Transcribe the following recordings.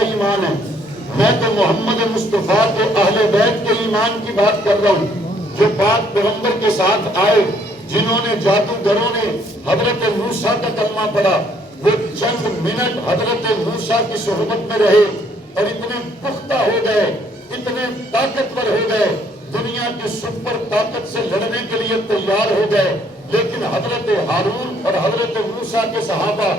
کا ایمان ہے، میں تو محمد مصطفیٰ کے اہل بیت کے ایمان کی بات کر رہا ہوں جو پاک پیغمبر کے ساتھ آئے، جنہوں نے جادوگروں نے حضرت موسیٰ کا کلمہ پڑھا، وہ چند منٹ حضرت موسیٰ کی صحبت میں رہے اور اتنے پختہ ہو گئے، اتنے طاقتور ہو گئے، دنیا کی سپر طاقت سے لڑنے کے لیے تیار ہو گئے، لیکن حضرت ہارون اور حضرت موسیٰ کے صحابہ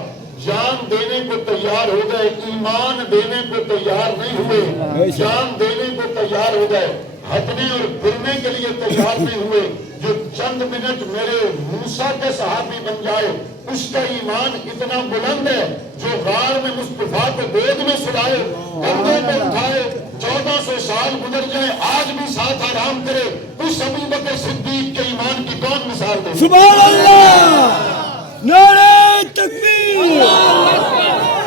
جان دینے کو تیار ہو گئے، ایمان دینے کو تیار نہیں ہوئے، جان دینے کو تیار ہو گئے، ہٹنے اور پھرنے کے لیے تیار نہیں ہوئے۔ جو چند منٹ میرے موسیٰ کے صحابی بن جائے، اس کا ایمان اتنا بلند ہے جو غار میں مصطفیٰ کو گود میں سلائے، کندھوں پہ اٹھائے، 1400 سال گزر جائے آج بھی ساتھ آرام کرے، اس ابو بکر صدیق کے ایمان کی کون مثال دے؟ سبحان اللہ، نعرہ تکبیر،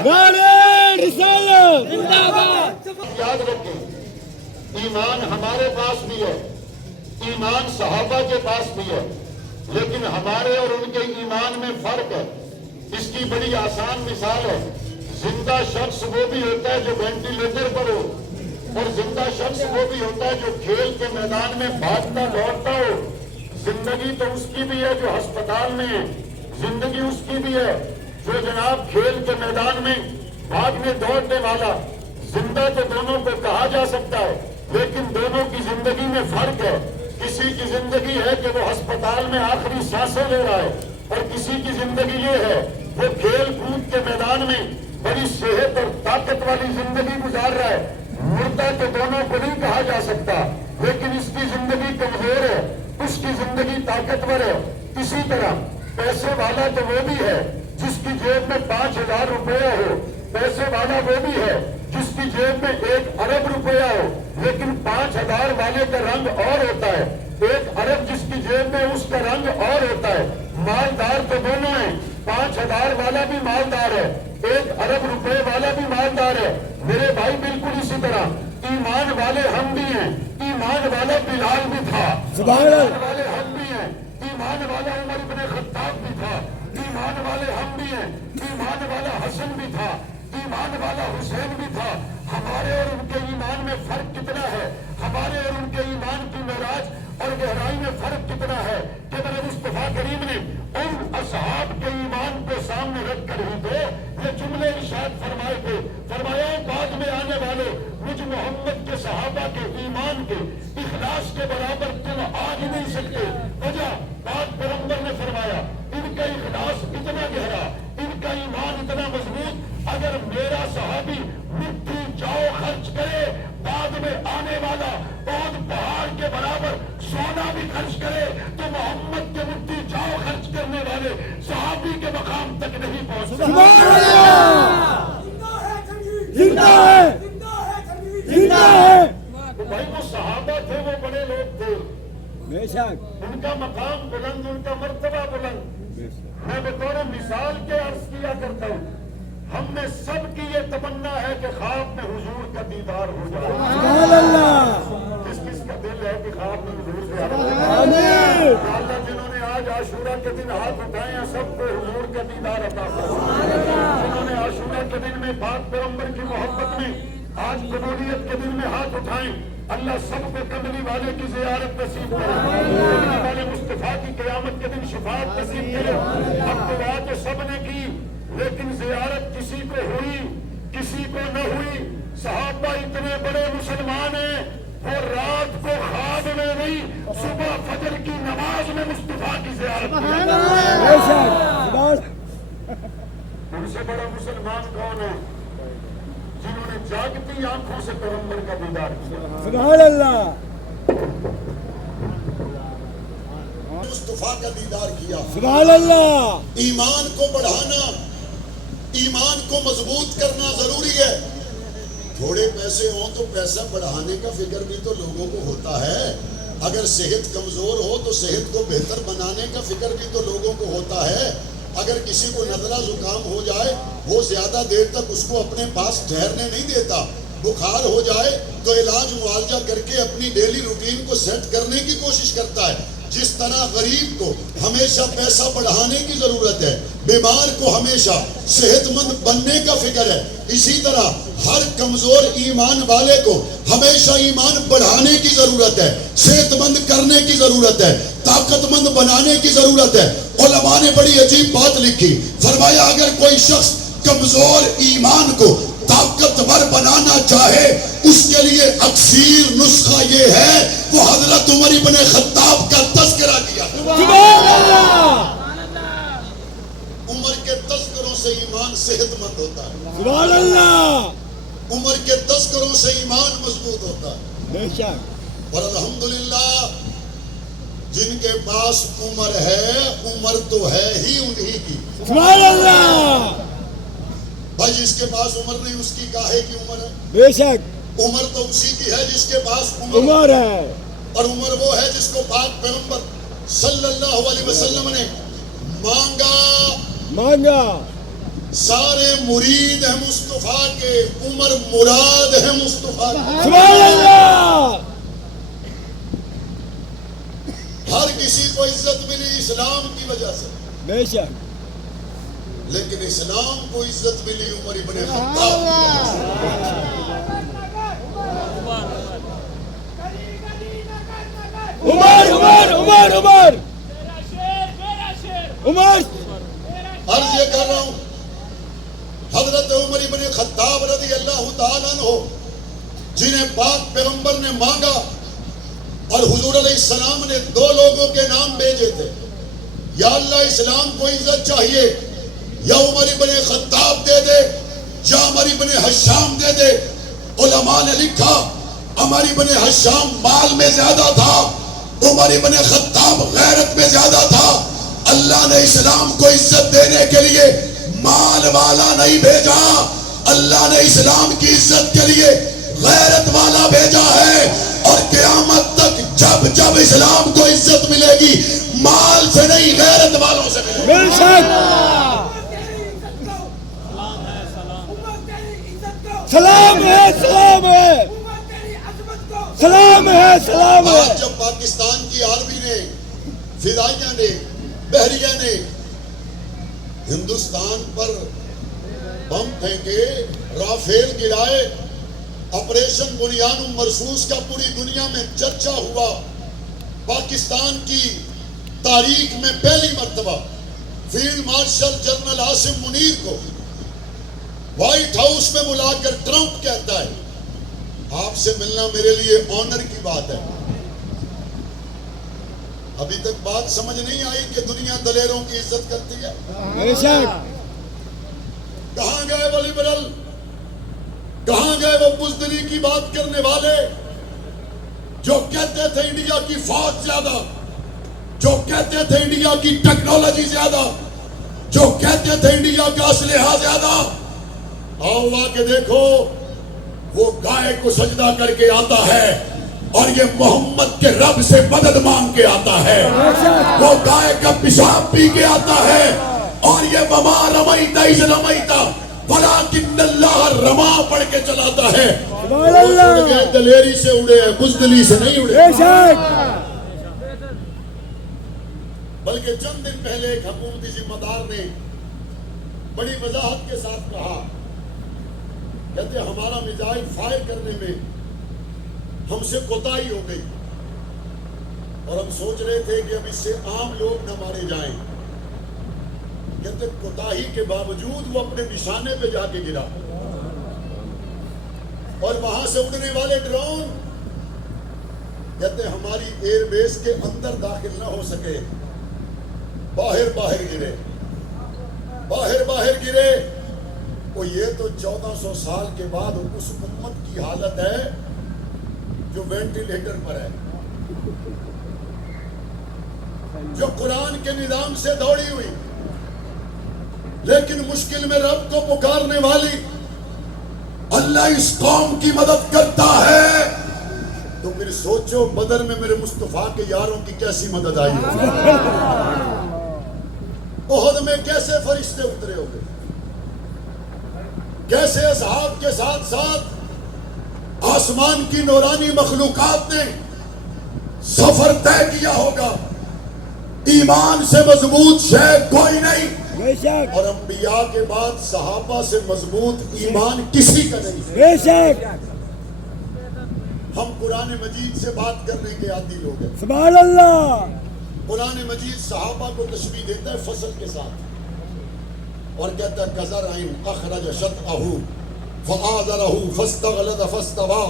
نعرہ رسالت، یاد رکھیں ایمان ہمارے پاس بھی ہے، ایمان صحابہ کے پاس بھی ہے، لیکن ہمارے اور ان کے ایمان میں فرق ہے۔ اس کی بڑی آسان مثال ہے، زندہ شخص وہ بھی ہوتا ہے جو وینٹیلیٹر پر ہو، اور زندہ شخص وہ بھی ہوتا ہے جو کھیل کے میدان میں بھاگتا دوڑتا ہو۔ زندگی تو اس کی بھی ہے جو ہسپتال میں ہے، زندگی اس کی بھی ہے جو جناب کھیل کے میدان میں بھاگنے دوڑنے والا۔ زندہ تو دونوں کو کہا جا سکتا ہے، لیکن دونوں کی زندگی میں فرق ہے۔ کسی کی زندگی ہے کہ وہ ہسپتال میں آخری سانسیں لے رہا ہے، اور کسی کی زندگی یہ ہے وہ کھیل کود کے میدان میں بڑی صحت اور طاقت والی زندگی گزار رہا ہے۔ مردہ تو دونوں کو نہیں کہا جا سکتا، لیکن اس کی زندگی کمزور ہے، اس کی زندگی طاقتور ہے۔ اسی طرح پیسے والا تو وہ بھی ہے جس کی جیب میں 5000 روپیہ ہو، پیسے والا وہ بھی ہے جس کی جیب میں 1 ارب روپیہ ہو، لیکن 5000 والے کا رنگ اور ہوتا ہے، 1 ارب جس کی جیب میں اس کا رنگ اور ہوتا ہے۔ مالدار تو دونوں ہیں، 5000 والا بھی مالدار ہے، 1 ارب روپے والا بھی مالدار ہے۔ میرے بھائی بالکل اسی طرح ایمان والے ہم بھی ہیں، ایمان والا بلال بھی تھا، ایمان والے ہم بھی ہیں، ایمان والا عمر بن خطاب بھی تھا، ایمان والے ہم بھی ہیں، ایمان والا حسن بھی تھا، ایمان والا حسین بھی تھا۔ ہمارے اور ان کے ایمان میں فرق کتنا ہے، ہمارے اور ان کے ایمان کی معراج اور گہرائی میں فرق کتنا ہے کہ میرے مصطفیٰ کریم نے ان اصحاب کے ایمان کو سامنے رکھ کر ہی تو یہ جملے ارشاد فرمائے تھے، فرمایا بعد میں آنے والے مجھ محمد کے صحابہ کے ایمان کے اخلاص کے برابر تم آ ہی نہیں سکتے۔ وجہ پاک پیغمبر نے فرمایا ان کا اخلاص اتنا گہرا، ان کا ایمان اتنا مضبوط، اگر میرا صحابی مٹھی جاؤ خرچ کرے، بعد میں آنے والا بہت پہاڑ کے برابر سونا بھی خرچ کرے تو محمد کے مٹھی جاؤ خرچ کرنے والے صحابی کے مقام تک نہیں پہنچ سکتے۔ زندہ ہے، زندہ ہے۔ تو بھائی وہ صحابہ تھے، وہ بڑے لوگ تھے، بے شک، ان کا مقام بلند، ان کا مرتبہ بلند۔ میں بطور مثال کے عرض کیا کرتا ہوں، ہم میں سب کی یہ تمنا ہے کہ خواب میں حضور کا دیدار ہو جائے۔ سبحان اللہ، کس کس کا دل ہے کہ خواب میں حضور سے آمین؟ آمین۔ اللہ جنہوں نے آج عاشورہ کے دن ہاتھ اٹھائے ہیں سب کو حضور کا دیدار عطا فرمائے۔ جنہوں نے عاشورہ کے دن میں پاک پیغمبر کی محبت میں آج قبولیت کے دن میں ہاتھ اٹھائیں، اللہ سب کو کملی والے کی زیارت نصیب کرے، کملی والے مصطفیٰ کی قیامت کے دن شفاعت نصیب کرے۔ اب دعا تو سب نے کی، لیکن زیارت کسی کو ہوئی کسی کو نہ ہوئی۔ صحابہ اتنے بڑے مسلمان ہیں، وہ رات کو خواب میں نہیں صبح فجر کی نماز میں مصطفیٰ کی زیارت بے شک، ان سے بڑا مسلمان کون ہے جنہوں نے جاگتی آنکھوں سے پیغمبر کا دیدار کیا؟ سبحان اللہ، مصطفیٰ کا دیدار کیا۔ سبحان اللہ۔ ایمان کو بڑھانا، ایمان کو مضبوط کرنا ضروری ہے۔ تھوڑے پیسے ہوں تو پیسہ بڑھانے کا فکر بھی تو لوگوں کو ہوتا ہے، اگر صحت کمزور ہو تو صحت کو بہتر بنانے کا فکر بھی تو لوگوں کو ہوتا ہے۔ اگر کسی کو نزلہ زکام ہو جائے وہ زیادہ دیر تک اس کو اپنے پاس ٹھہرنے نہیں دیتا، بخار ہو جائے تو علاج معالجہ کر کے اپنی ڈیلی روٹین کو سیٹ کرنے کی کوشش کرتا ہے۔ جس طرح غریب کو ہمیشہ پیسہ بڑھانے کی ضرورت ہے، بیمار کو ہمیشہ صحت مند بننے کا فکر ہے، اسی طرح ہر کمزور ایمان والے کو ہمیشہ ایمان بڑھانے کی ضرورت ہے، صحت مند کرنے کی ضرورت ہے، طاقت مند بنانے کی ضرورت ہے۔ علماء نے بڑی عجیب بات لکھی، فرمایا اگر کوئی شخص کمزور ایمان کو طاقتور بنانا چاہے، اس کے لیے اکثیر نسخہ یہ ہے وہ حضرت عمر ابن خطاب کا تذکرہ کیا۔ سبحان اللہ عمر کے تذکروں سے ایمان صحت مند ہوتا ہے، سبحان اللہ عمر کے تذکروں سے ایمان مضبوط ہوتا ہے۔ بے شک اور الحمدللہ جن کے پاس عمر ہے، عمر تو ہے ہی انہی کی۔ سبحان اللہ بھائی جس کے پاس عمر نہیں اس کی کاہے کی عمر ہے؟ بے شک عمر تو اسی کی ہے جس کے پاس عمر ہے، اور عمر وہ ہے جس کو پاک پیغمبر صلی اللہ علیہ وسلم نے مانگا سارے مرید ہیں مصطفیٰ کے، عمر مراد ہے مصطفیٰ کے۔ سبحان اللہ ہر کسی کو عزت ملی اسلام کی وجہ سے، بے شک لیکن اسلام کو عزت ملی عمر ابن خطاب کی وجہ سے۔ عمر عمر عمر عمر عمر عرض یہ کر رہا ہوں حضرت عمر ابن خطاب رضی اللہ تعالیٰ عنہ جنہیں پاک پیغمبر نے مانگا، اور حضور علیہ السلام نے دو لوگوں کے نام بھیجے تھے، یا اللہ اسلام کو عزت چاہیے، یا عمر ابن خطاب دے دے یا عمر ابن حشام دے دے۔ علماء نے لکھا عمر ابن حشام مال میں زیادہ تھا، عمر ابن خطاب غیرت میں زیادہ تھا۔ اللہ نے اسلام کو عزت دینے کے لیے مال والا نہیں بھیجا، اللہ نے اسلام کی عزت کے لیے غیرت والا بھیجا ہے۔ اور قیامت تک جب جب اسلام کو عزت ملے گی مال سے نہیں غیرت والوں سے ملے گی۔ بے شک سلام ہے سلام ہے سلام ہے سلام ہے۔ آج جب پاکستان کی آرمی نے، فضائیہ نے، بحریہ نے ہندوستان پر بم پھینکے، رافیل گرائے، آپریشن بنیان مرصوص کا پوری دنیا میں چرچا ہوا، پاکستان کی تاریخ میں پہلی مرتبہ field marshal general Asim Munir کو وائٹ ہاؤس میں بلا کر ٹرمپ کہتا ہے آپ سے ملنا میرے لیے آنر کی بات ہے۔ ابھی تک بات سمجھ نہیں آئی کہ دنیا دلیروں کی عزت کرتی ہے۔ بے شک کہاں گئے وہ لبرل، کہاں گئے وہ بزدلی کی بات کرنے والے جو کہتے تھے انڈیا کی فوج زیادہ، جو کہتے تھے انڈیا کی ٹیکنالوجی زیادہ، جو کہتے تھے انڈیا کا اسلحہ زیادہ؟ آؤ آ کے دیکھو، وہ گائے کو سجدہ کر کے آتا ہے اور یہ محمد کے رب سے مدد مانگ کے آتا ہے۔ وہ گائے کا پیشاب پی کے آتا ہے اور یہ وما رمیت اذ رمیت ولکن اللہ رما پڑھ کے چلاتا ہے۔ سبحان اللہ اڑ گئے، دلیری سے اڑے، بزدلی سے نہیں اڑے۔ بے شک بلکہ چند دن پہلے ایک حکومتی ذمہ دار نے بڑی وضاحت کے ساتھ کہا، کہتے ہمارا میزائل فائر کرنے میں ہم سے کوتاہی ہو گئی اور ہم سوچ رہے تھے کہ اب اس سے عام لوگ نہ مارے جائیں، کہتے کوتاہی کے باوجود وہ اپنے نشانے پہ جا کے گرا، اور وہاں سے اڑنے والے ڈرون کہتے ہماری ایئر بیس کے اندر داخل نہ ہو سکے، باہر گرے، باہر گرے۔ وہ یہ تو 1400 سال کے بعد اس امت کی حالت ہے جو وینٹیلیٹر پر ہے، جو قرآن کے نظام سے دوڑی ہوئی لیکن مشکل میں رب کو پکارنے والی۔ اللہ اس قوم کی مدد کرتا ہے تو پھر سوچو بدر میں میرے مصطفیٰ کے یاروں کی کیسی مدد آئی ہوگی، احد میں کیسے فرشتے اترے ہوگے، کیسے اصحاب کے ساتھ ساتھ آسمان کی نورانی مخلوقات نے سفر طے کیا ہوگا۔ ایمان سے مضبوط شے کوئی نہیں بے شک اور انبیاء کے بعد صحابہ سے مضبوط ایمان کسی کا نہیں. بے شک ہم قرآن مجید سے بات کرنے کے عادی لوگ ہیں. سبحان اللہ. قرآن مجید صحابہ کو تشبیہ دیتا ہے فصل کے ساتھ اور کہتا ہے کزرعٍ اخرج شطأہ فآزرہ فاستغلظ فاستوى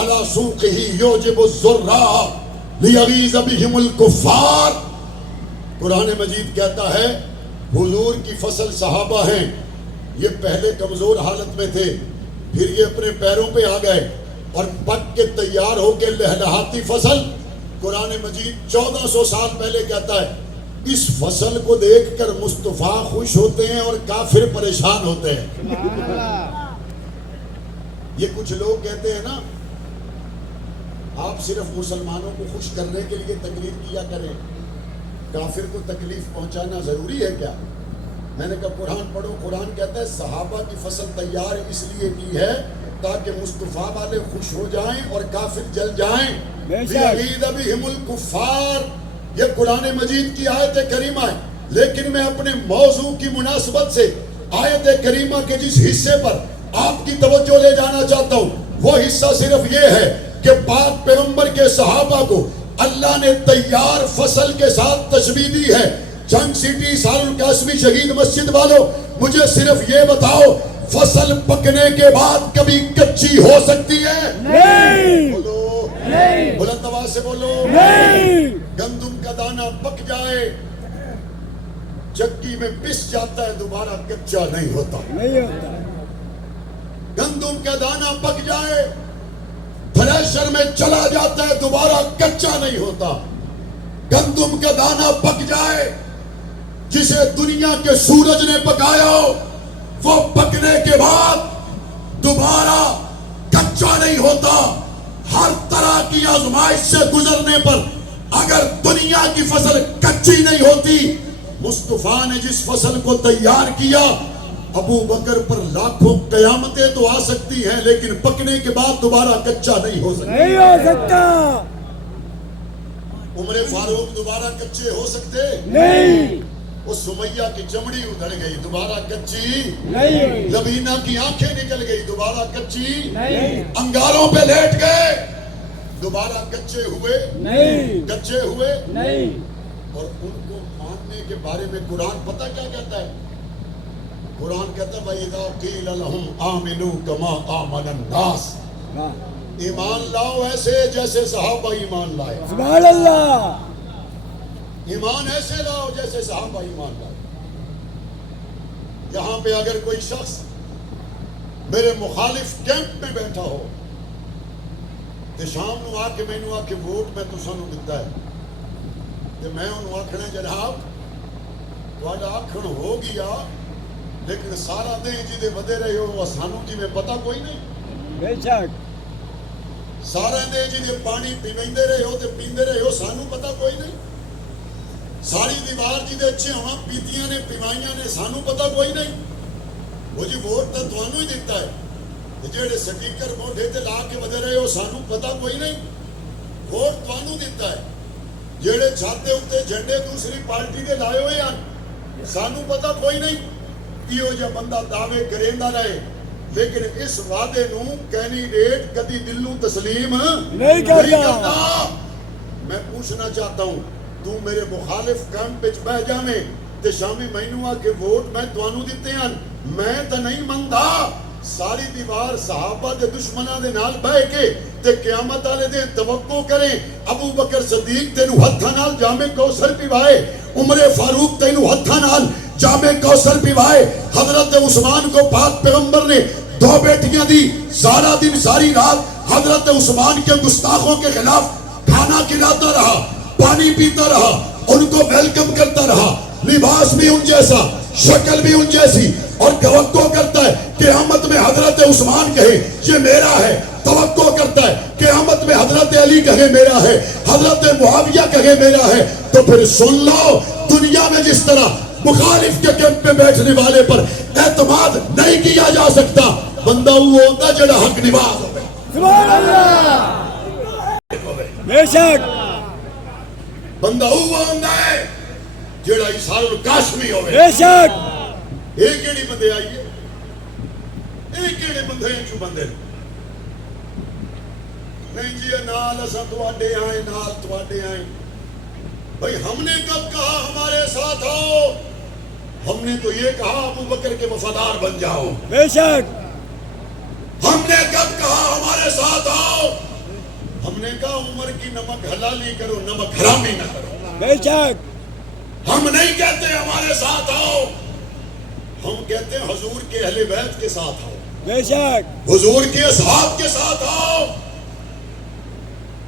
علی سوقہ یعجب الزراع لیغیظ بہم الکفار. قرآن مجید کہتا ہے حضور کی فصل صحابہ ہیں. یہ پہلے کمزور حالت میں تھے، پھر یہ اپنے پیروں پہ آ گئے اور پک کے تیار ہو کے لہلہاتی فصل. قرآن مجید 1400 سال پہلے کہتا ہے اس فصل کو دیکھ کر مصطفیٰ خوش ہوتے ہیں اور کافر پریشان ہوتے ہیں. یہ کچھ لوگ کہتے ہیں نا آپ صرف مسلمانوں کو خوش کرنے کے لیے تقریر کیا کریں، کافر کو تکلیف پہنچانا ضروری ہے کیا؟ میں نے کہا قرآن پڑھو. قرآن کہتا ہے صحابہ کی فصل تیار اس لیے کی ہے تاکہ مصطفیٰ والے خوش ہو جائیں اور کافر جل جائیں. لیغیظ بہم الکفار. یہ قرآن مجید کی آیت کریمہ ہے، لیکن میں اپنے موضوع کی مناسبت سے آیت کریمہ کے جس حصے پر آپ کی توجہ لے جانا چاہتا ہوں وہ حصہ صرف یہ ہے کہ پاک پیغمبر کے صحابہ کو اللہ نے تیار فصل کے ساتھ تشبیہ دی ہے. جنگ سٹی سال القاسمی شہید مسجد والوں مجھے صرف یہ بتاؤ فصل پکنے کے بعد کبھی کچی ہو سکتی ہے؟ نہیں. بولو بلند آواز سے بولو. نہیں. گندم کا دانہ پک جائے چکی میں پس جاتا ہے دوبارہ کچا نہیں ہوتا. نہیں ہوتا. گندم کا دانہ پک جائے تھریشر میں چلا جاتا ہے دوبارہ کچا نہیں ہوتا. گندم کا دانہ پک جائے جسے دنیا کے سورج نے پکایا ہو وہ پکنے کے بعد دوبارہ کچا نہیں ہوتا. ہر طرح کی آزمائش سے گزرنے پر اگر دنیا کی فصل کچی نہیں ہوتی، مصطفیٰ نے جس فصل کو تیار کیا ابو بکر پر لاکھوں قیامتیں تو آ سکتی ہیں لیکن پکنے کے بعد دوبارہ کچا نہیں ہو سکتا. نہیں ہو سکتا. عمر فاروق دوبارہ کچے ہو سکتے؟ نہیں. وہ سمیہ کی چمڑی ادھڑ گئی دوبارہ کچی نہیں. لبینہ کی آنکھیں نکل گئی دوبارہ کچی. نہیں. انگاروں پہ لیٹ گئے دوبارہ کچے ہوئے. نہیں. کچے ہوئے. نہیں. اور ان کو ماننے کے بارے میں قرآن پتہ کیا کہتا ہے؟ قرآن کہتا ہے وَإِذَا قِيلَ لَهُمْ آمِنُوا كَمَا آمَنَ النَّاسِ. ایمان لاؤ ایسے جیسے صحابہ ایمان لائے. سبحان اللہ. ایمان ایسے لاؤ جیسے صحابہ ایمان لائے. یہاں پہ اگر کوئی شخص میرے مخالف کیمپ میں بیٹھا ہو تو شام نو آ کے مینو آ کے ووٹ میں تو سانو دتا ہے کہ میں انہوں آکھنا جناب تھوڑا آکھن ہو گیا لیکن سارا دن جی بدے رہے ہو سانو جی میں پتا کوئی نہیں. بے شک. سارا دن جی پانی پیوندے رہے ہو تے پیندے رہے ہو سانو پتا کوئی نہیں. ساری دیوار جی دے اچھے ہوا پیتیاں نے پیوائیاں نے سانو پتا کوئی نہیں. وہ جی ووٹ تو تھانو ہی دیتا ہے جیڑے سٹیکر موڈے تے لا کے بدے رہے ہو سانو پتا کوئی نہیں. ووٹ تھانو دیتا ہے جیڑے چھاتے ہوتے جھنڈے دوسری پارٹی دے لائے ہوئے ہیں سانو پتا کوئی نہیں. یہ جو بندہ دعوے کریندہ رہے لیکن اس وعدے نو کینڈیڈیٹ کدی دلوں تسلیم نہیں کرتا. میں پوچھنا چاہتا ہوں تو میرے مخالف کیمپ وچ بہ جاویں تے شامی مینوں آ کے ووٹ میں تانوں دتے ہیں میں تے نہیں مندا. ساری دیوار صحابہ دے دشمناں دے نال بہ کے تے قیامت والے دن توقع کریں ابو بکر صدیق تینوں ہتھاں نال جام کوثر پیوائے، عمر فاروق تینوں ہتھاں نال جام کوثر پیوائے، حضرت عثمان کو پاک پیغمبر نے 2 بیٹیاں دی سارا دن ساری رات حضرت عثمان کے گستاخوں کے خلاف کھانا کھلاتا رہا، پانی پیتا رہا، ان کو ویلکم کرتا رہا. لباس بھی ان جیسا، شکل بھی ان جیسی، اور توقع کرتا ہے قیامت میں حضرت عثمان کہے یہ میرا ہے. توقع کرتا ہے قیامت میں حضرت علی کہے میرا ہے، حضرت معاویہ کہے میرا ہے. تو پھر سن لو دنیا میں جس طرح مخالف کے کیمپ میں بیٹھنے والے پر اعتماد نہیں کیا جا سکتا، بندہ وہ ہوتا جڑا حق نواز ہو. سبحان اللہ. بے شک. بندہ وہ ہوتا ہے جیڑا ایثار القاسمی ہوئے بے شک ایک کیڑی بندے آئیے ایک کیڑے بندے ہیں جو بندے نہیں جی نال اساں تواڈے آئے نال تواڈے آئے بھئی ہم نے کب کہا ہمارے ساتھ آؤ ہم نے تو یہ کہا ابو بکر کے وفادار بن جاؤ بے شک ہم نے کب کہا ہمارے ساتھ آؤ ہم نے کہا عمر کی نمک حلالی کرو نمک حرامی نہ کرو بے شک ہم نہیں کہتے ہمارے ساتھ آؤ ہم کہتے ہیں حضور کے اہل بیت کے ساتھ آؤ بے شک حضور کے اصحاب کے ساتھ آؤ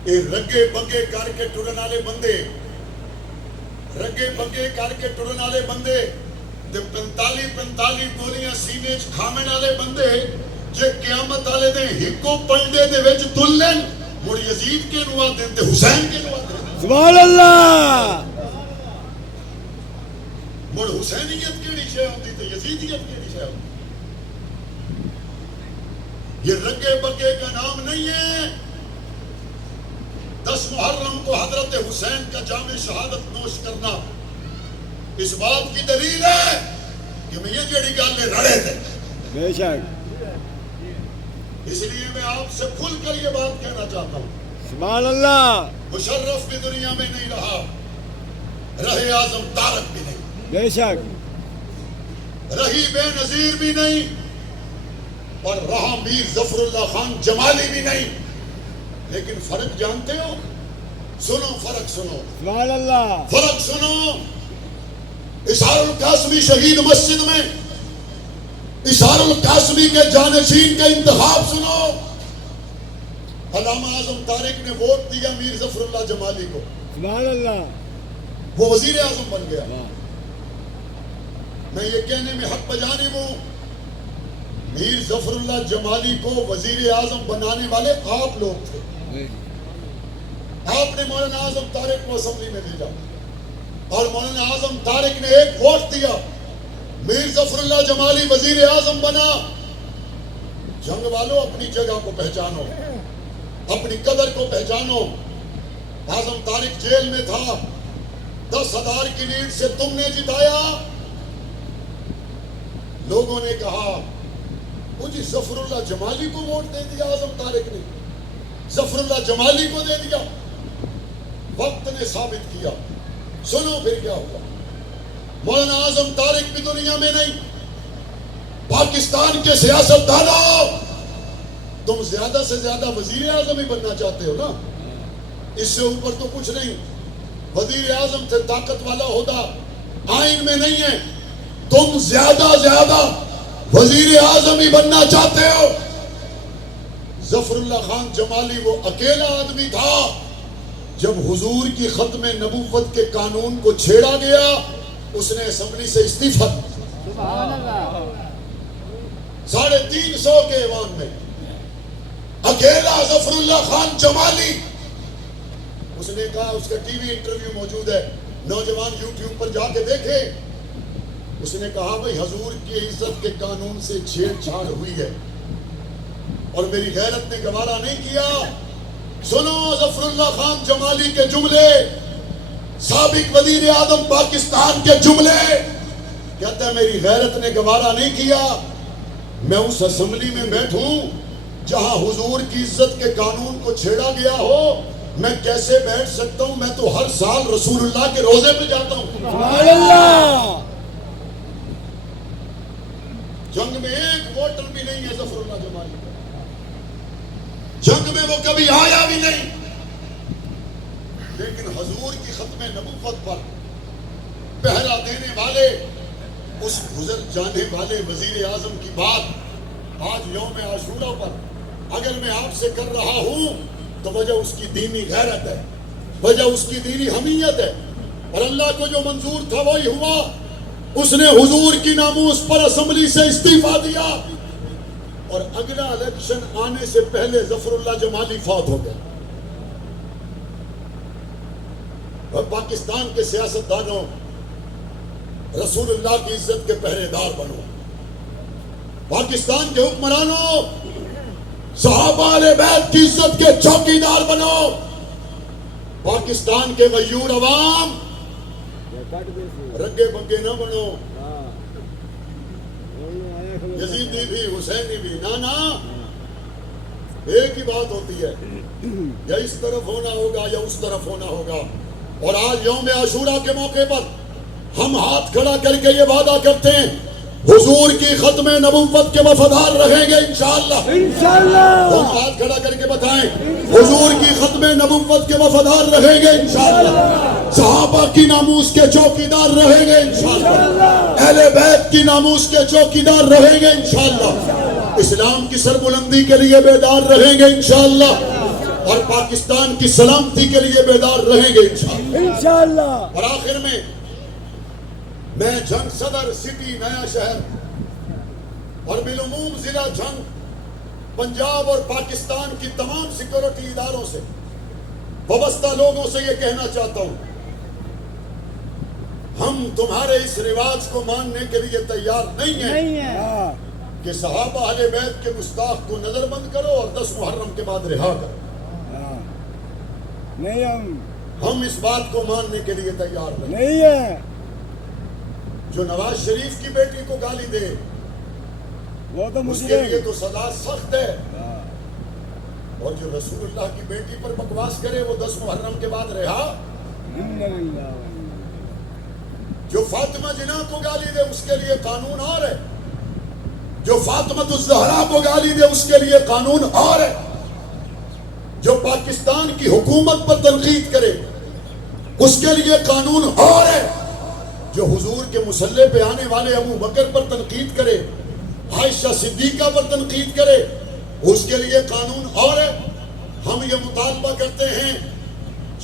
اے رگے بگے کر کے ٹرن والے بندے رگے بگے کر کے ٹرن والے بندے تے 45 گولیاں سینے چ کھامن والے بندے جے قیامت والے دن ہکو پنڈے دے وچ تلن مڑ یزید کے نوا دین تے حسین کے نوا دین سبحان اللہ مڑ حسینیت کیڑی شے ہوندی تے یزیدیت کیڑی شے ہوندی یہ رگے بگے کا نام نہیں ہے 10 محرم کو حضرت حسین کا جام شہادت نوش کرنا اس بات کی دلیل ہے کہ میں یہ جڑی گل رڑے تھے بے شک اس لیے میں آپ سے کھل کر یہ بات کہنا چاہتا ہوں سبحان اللہ مشرف بھی دنیا میں نہیں رہا رہے اعظم طارق بھی نہیں بے شک رہی بے نظیر بھی نہیں اور رہا میر ظفر اللہ خان جمالی بھی نہیں لیکن فرق جانتے ہو سنو فرق سنو سبحان اللہ فرق سنو اثار القاسمی شہید مسجد میں اثار القاسمی کے جانشین کا انتخاب سنو علامہ اعظم طارق نے ووٹ دیا میر ظفر اللہ جمالی کو سبحان اللہ وہ وزیر اعظم بن گیا واہ میں یہ کہنے میں حق بجانب ہوں میر ظفر اللہ جمالی کو وزیر اعظم بنانے والے آپ لوگ تھے آپ نے مولانا اعظم طارق کو اسمبلی میں بھیجا اور مولانا اعظم طارق نے ایک ووٹ دیا میر ظفر اللہ جمالی وزیر اعظم بنا جنگ والوں اپنی جگہ کو پہچانو اپنی قدر کو پہچانو اعظم طارق جیل میں تھا 10,000 کی لیڈ سے تم نے جتایا لوگوں نے کہا وہ جی ظفر اللہ جمالی کو ووٹ دے دیا اعظم طارق نے ظفر اللہ جمالی کو دے دیا وقت نے ثابت کیا سنو پھر کیا ہوا مولانا اعظم طارق بھی دنیا میں نہیں پاکستان کے سیاستدانوں تم زیادہ سے زیادہ وزیر اعظم ہی بننا چاہتے ہو نا اس سے اوپر تو کچھ نہیں وزیر اعظم سے طاقت والا عہدہ آئین میں نہیں ہے تم زیادہ وزیر اعظم ہی بننا چاہتے ہو ظفر اللہ خان جمالی وہ اکیلا آدمی تھا جب حضور کی ختم نبوت کے قانون کو چھیڑا گیا اس نے اسمبلی سے استعفیٰ سبحان اللہ 350 کے ایوان میں اکیلا ظفر اللہ خان جمالی اس نے کہا اس کا ٹی وی انٹرویو موجود ہے نوجوان یوٹیوب پر جا کے دیکھے اس نے کہا بھئی حضور کی عزت کے قانون سے چھیڑ چھاڑ ہوئی ہے اور میری غیرت نے گوارا نہیں کیا سنو ظفر اللہ خان جمالی کے جملے سابق وزیر اعظم پاکستان کے جملے کہتا ہے میری غیرت نے گوارا نہیں کیا میں اس اسمبلی میں بیٹھوں جہاں حضور کی عزت کے قانون کو چھیڑا گیا ہو میں کیسے بیٹھ سکتا ہوں میں تو ہر سال رسول اللہ کے روزے پہ جاتا ہوں سبحان اللہ جنگ میں ایک ووٹر بھی نہیں ہے ظفر اللہ جمالی جنگ میں وہ کبھی آیا بھی نہیں لیکن حضور کی ختم نبوت پر پہرا دینے والے اس گزر جانے والے وزیر اعظم کی بات آج یوم عاشورہ پر اگر میں آپ سے کر رہا ہوں تو وجہ اس کی دینی غیرت ہے وجہ اس کی دینی حمیت ہے اور اللہ کو جو منظور تھا وہی ہوا اس نے حضور کی ناموس پر اسمبلی سے استعفیٰ دیا اور اگلا الیکشن آنے سے پہلے ظفر اللہ جمالی فوت ہو گیا اور پاکستان کے سیاستدانوں رسول اللہ کی عزت کے پہرے دار بنو پاکستان کے حکمرانوں صحابہ اہل بیت کی عزت کے چوکیدار بنو پاکستان کے غیور عوام رنگے بنگے نہ بنو، ہاں یزیدی بھی حسینی بھی، نہ ایک ہی بات ہوتی ہے، یا اس طرف ہونا ہوگا یا اس طرف ہونا ہوگا۔ اور آج یوم عاشورہ کے موقع پر ہم ہاتھ کھڑا کر کے یہ وعدہ کرتے ہیں، حضور کی ختم نبوت کے وفادار رہیں گے انشاءاللہ۔ ہم ہاتھ کھڑا کر کے بتائیں، حضور کی ختم نبوت کے وفادار رہیں گے انشاءاللہ، صحابہ کی ناموس کے چوکیدار رہیں گے انشاءاللہ، اہل بیت کی ناموس کے چوکیدار رہیں گے انشاءاللہ، اسلام کی سربلندی کے لیے بیدار رہیں گے انشاءاللہ، اور پاکستان کی سلامتی کے لیے بیدار رہیں گے انشاءاللہ۔ اور آخر میں جنگ صدر سٹی نیا شہر اور بالعموم ضلع جنگ پنجاب اور پاکستان کی تمام سیکورٹی اداروں سے، وابستہ لوگوں سے یہ کہنا چاہتا ہوں، ہم تمہارے اس رواج کو ماننے کے لیے تیار نہیں ہیں کہ صحابہ اہل بیت کے گستاخ کو نظر بند کرو اور 10 محرم کے بعد رہا کرو۔ ہم اس بات کو ماننے کے لیے تیار نہیں ہیں۔ جو نواز شریف کی بیٹی کو گالی دے وہ تو اس کے لیے تو سزا سخت ہے، اور جو رسول اللہ کی بیٹی پر بکواس کرے وہ 10 محرم کے بعد رہا۔ جو فاطمہ جناح کو گالی دے اس کے لیے قانون اور ہے، جو فاطمہ الزہرا کو گالی دے اس کے لیے قانون اور ہے، جو پاکستان کی حکومت پر تنقید کرے اس کے لیے قانون اور ہے، جو حضور کے مصلی پہ آنے والے ابو بکر پر تنقید کرے، عائشہ صدیقہ پر تنقید کرے، اس کے لیے قانون اور ہے۔ ہم یہ مطالبہ کرتے ہیں،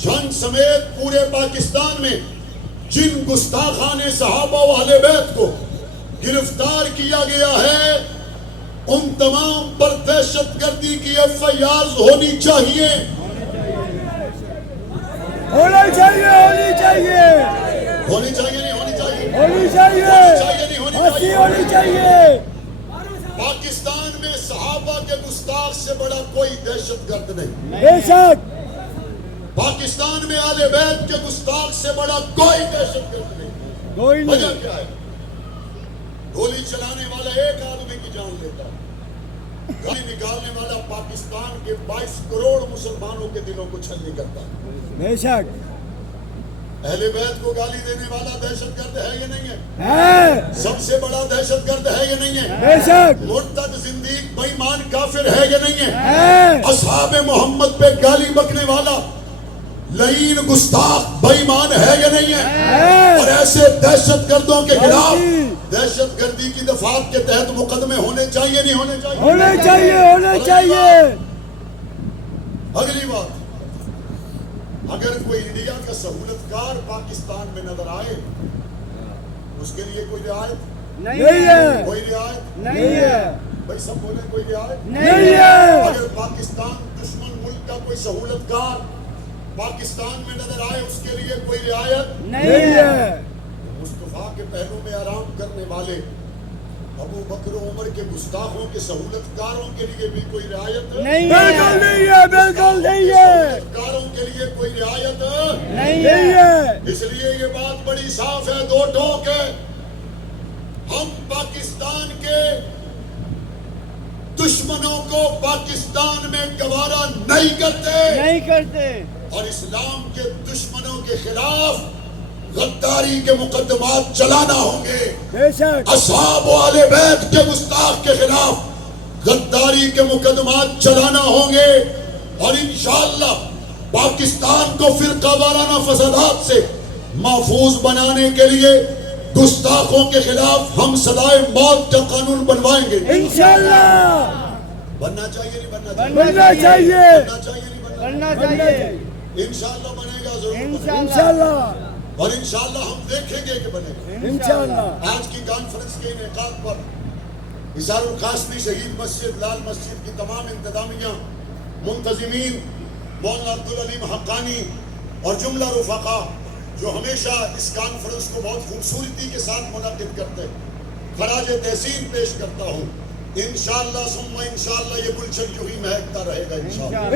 جنگ سمیت پورے پاکستان میں جن گستاخان صحابہ و اہل بیت کو گرفتار کیا گیا ہے ان تمام پر دہشت گردی کی FIRs ہونی چاہیے، ہونی چاہیے نہیں ہونی چاہیے۔ پاکستان میں صحابہ کے گستاخ سے بڑا کوئی دہشت گرد نہیں، بے شک پاکستان میں اہل بیت کے گستاخ سے بڑا کوئی دہشت گرد نہیں۔ کوئی وجہ نہیں۔ کیا ہے؟ گولی چلانے والا ایک آدمی کی جان لیتا ہے، گالی نکالنے والا پاکستان کے 22 کروڑ مسلمانوں کے دلوں کو چھلنی کرتا ہے۔ بے شک اہل بیت کو گالی دینے والا دہشت گرد ہے یا نہیں ہے؟ ہے، سب سے بڑا دہشت گرد ہے یا نہیں ہے؟ بے شک مرتد زندیق بے ایمان کافر ہے یا نہیں ہے؟ ہے، اصحاب محمد پہ گالی بکنے والا لعین گستاخ بے ایمان ہے یا نہیں ہے؟ اور ایسے دہشت گردوں کے خلاف دہشت گردی کی دفعات کے تحت مقدمے ہونے چاہیے نہیں ہونے چاہیے؟ ہونے چاہیے۔ اگلی بات، اگر کوئی انڈیا کا سہولت کار پاکستان میں نظر آئے اس کے لیے کوئی رعایت نہیں ہے، کوئی رعایت نہیں ہے، بھائی سب بولے کوئی رعایت نہیں ہے، اگر پاکستان دشمن ملک کا کوئی سہولت کار پاکستان میں نظر آئے اس کے لیے کوئی رعایت نہیں ہے، مصطفیٰ کے پہلو میں آرام کرنے والے ابو بکر و عمر کے گستاخوں کے سہولت کاروں کے لیے بھی کوئی رعایت نہیں ہے، بالکل نہیں ہے، کاروں کے لیے کوئی رعایت نہیں ہے۔ اس لیے یہ بات بڑی صاف ہے، دو ٹوک ہے، ہم پاکستان کے دشمنوں کو پاکستان میں گوارا نہیں کرتے اور اسلام کے دشمنوں کے خلاف غداری کے مقدمات چلانا ہوں گے، بے شک اصحاب و اہل بیت کے گستاخ کے خلاف غداری کے مقدمات چلانا ہوں گے، اور انشاءاللہ پاکستان کو فرقہ وارانہ فسادات سے محفوظ بنانے کے لیے گستاخوں کے خلاف ہم سزائے موت کا قانون بنوائیں گے انشاءاللہ۔ بننا چاہیے نہیں بننا بننا چاہیے، بننا چاہیے نہیں بننا چاہیے، انشاءاللہ بنے گا، ضرور بنے گا، انشاءاللہ اور انشاءاللہ ہم دیکھیں گے کہ بنے گا۔ انشاءاللہ۔ آج کی کانفرنس کے انعقاد پر اظہار القاسمی شہید مسجد، لال مسجد کی تمام انتظامیہ، منتظمین، مولانا عبدالعلیم حقانی اور جملہ رفقا جو ہمیشہ اس کانفرنس کو بہت خوبصورتی کے ساتھ منعقد کرتے ہیں، خراج تحسین پیش کرتا ہوں۔ انشاءاللہ ثم انشاءاللہ یہ گلشن یوں ہی مہکتا رہے گا انشاءاللہ۔